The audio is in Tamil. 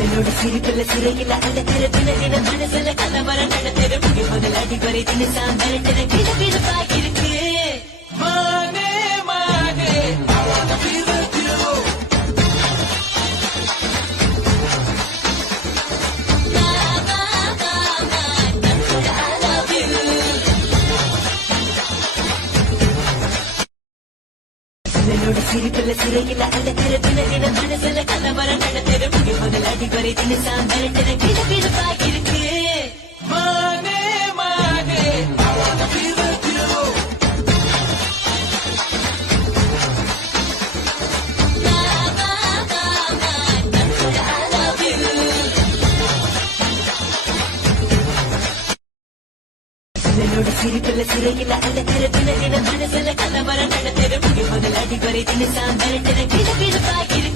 என்னோட சிரிப்புல சிறையில அந்த தின மனசுல கலவரம் நடத்துற முதல் அடிவரை தினசா மிரட்டுற கிழக்கிழப்பா இருக்கு மானே மானே I wanna be with you. என்னோட சிரிப்புல சிறையில அந்த தின மனசுல கலவரம் நடத்துற முதல் அடிவரை தினசா மிரட்டுற கிழக்கிழப்பா இருக்கு மானே மானே I wanna be with you. என்னோட சிரிப்புல சிறையில அந்த தின மனசுல கலவரம் நடத்துற முதல் அடிவரை தினசா மிரட்டுற கிழக்கிழப்பா இருக்கு